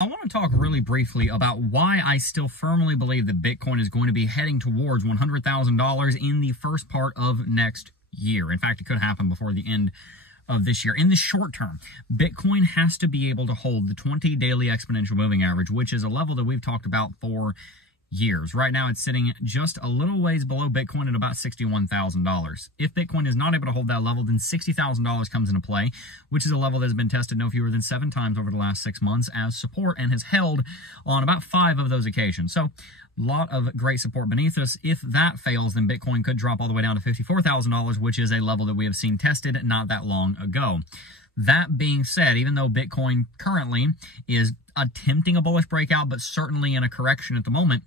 I want to talk really briefly about why I still firmly believe that Bitcoin is going to be heading towards $100,000 in the first part of next year. In fact, it could happen before the end of this year. In the short term, Bitcoin has to be able to hold the 20 daily exponential moving average, which is a level that we've talked about for years. Right now, it's sitting just a little ways below Bitcoin at about $61,000. If Bitcoin is not able to hold that level, then $60,000 comes into play, which is a level that has been tested no fewer than 7 times over the last 6 months as support and has held on about 5 of those occasions. So, a lot of great support beneath us. If that fails, then Bitcoin could drop all the way down to $54,000, which is a level that we have seen tested not that long ago. That being said, even though Bitcoin currently is attempting a bullish breakout, but certainly in a correction at the moment,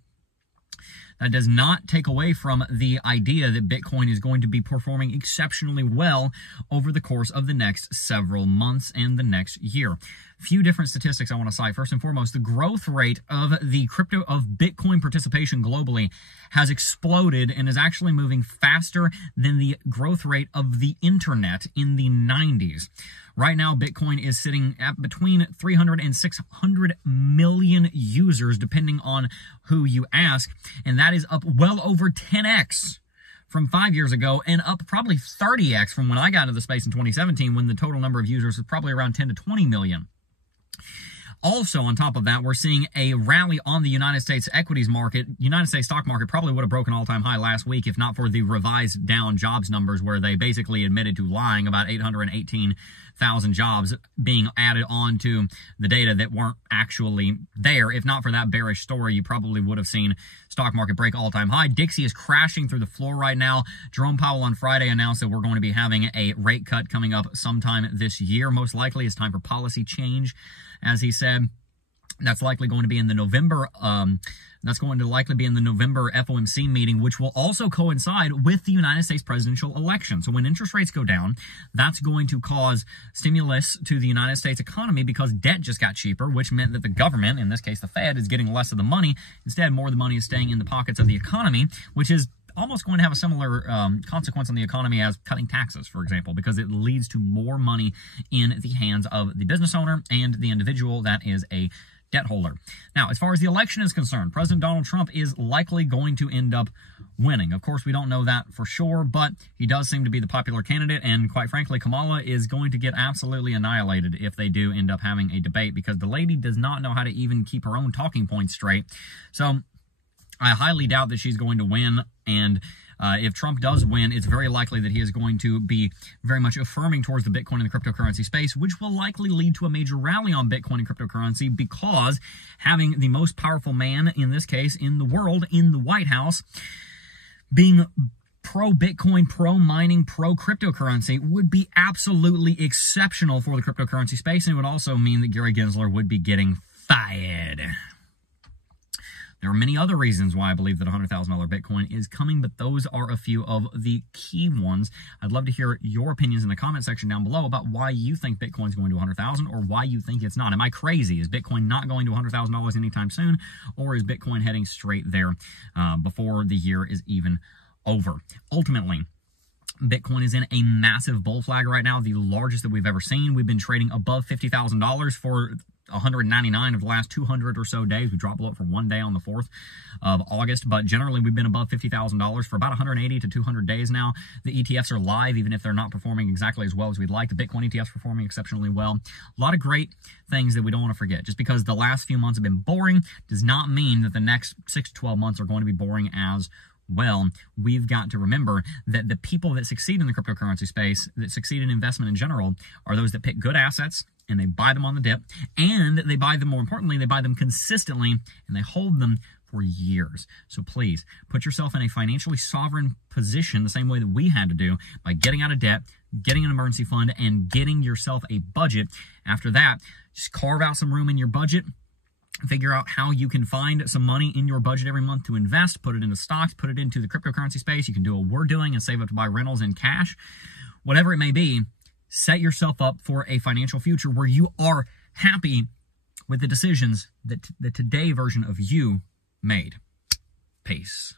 that does not take away from the idea that Bitcoin is going to be performing exceptionally well over the course of the next several months and the next year. Few different statistics I want to cite. First and foremost, the growth rate of Bitcoin participation globally has exploded and is actually moving faster than the growth rate of the internet in the 90s. Right now, Bitcoin is sitting at between 300 and 600 million users, depending on who you ask, and that is up well over 10x from 5 years ago, and up probably 30x from when I got into the space in 2017, when the total number of users was probably around 10 to 20 million. Also, on top of that, we're seeing a rally on the United States equities market. United States stock market probably would have broken all-time high last week if not for the revised down jobs numbers, where they basically admitted to lying about 818,000 jobs being added on to the data that weren't actually there. If not for that bearish story, you probably would have seen stock market break all-time high. Dixie is crashing through the floor right now. Jerome Powell on Friday announced that we're going to be having a rate cut coming up sometime this year. Most likely it's time for policy change, as he said. That's likely going to be in the November FOMC meeting, which will also coincide with the United States presidential election. So when interest rates go down, that's going to cause stimulus to the United States economy because debt just got cheaper, which meant that the government, in this case the Fed, is getting less of the money. Instead, more of the money is staying in the pockets of the economy, which is almost going to have a similar consequence on the economy as cutting taxes, for example, because it leads to more money in the hands of the business owner and the individual that is a debt holder. Now, as far as the election is concerned, President Donald Trump is likely going to end up winning. Of course, we don't know that for sure, but he does seem to be the popular candidate, and quite frankly, Kamala is going to get absolutely annihilated if they do end up having a debate, because the lady does not know how to even keep her own talking points straight. So I highly doubt that she's going to win, and if Trump does win, it's very likely that he is going to be very much affirming towards the Bitcoin and the cryptocurrency space, which will likely lead to a major rally on Bitcoin and cryptocurrency, because having the most powerful man, in this case, in the world, in the White House, being pro-Bitcoin, pro-mining, pro-cryptocurrency would be absolutely exceptional for the cryptocurrency space, and it would also mean that Gary Gensler would be getting fired. There are many other reasons why I believe that $100,000 Bitcoin is coming, but those are a few of the key ones. I'd love to hear your opinions in the comment section down below about why you think Bitcoin's going to $100,000 or why you think it's not. Am I crazy? Is Bitcoin not going to $100,000 anytime soon, or is Bitcoin heading straight there before the year is even over? Ultimately, Bitcoin is in a massive bull flag right now, the largest that we've ever seen. We've been trading above $50,000 for 199 of the last 200 or so days. We dropped below it for 1 day on the 4th of August, but generally we've been above $50,000 for about 180 to 200 days now. The ETFs are live, even if they're not performing exactly as well as we'd like. The Bitcoin ETFs are performing exceptionally well. A lot of great things that we don't want to forget. Just because the last few months have been boring does not mean that the next 6 to 12 months are going to be boring as well. We've got to remember that the people that succeed in the cryptocurrency space, that succeed in investment in general, are those that pick good assets and they buy them on the dip, and they buy them, more importantly, they buy them consistently, and they hold them for years. So please, put yourself in a financially sovereign position the same way that we had to do by getting out of debt, getting an emergency fund, and getting yourself a budget. After that, just carve out some room in your budget. Figure out how you can find some money in your budget every month to invest, put it into stocks, put it into the cryptocurrency space. You can do what we're doing and save up to buy rentals in cash. Whatever it may be, set yourself up for a financial future where you are happy with the decisions that the today version of you made. Peace.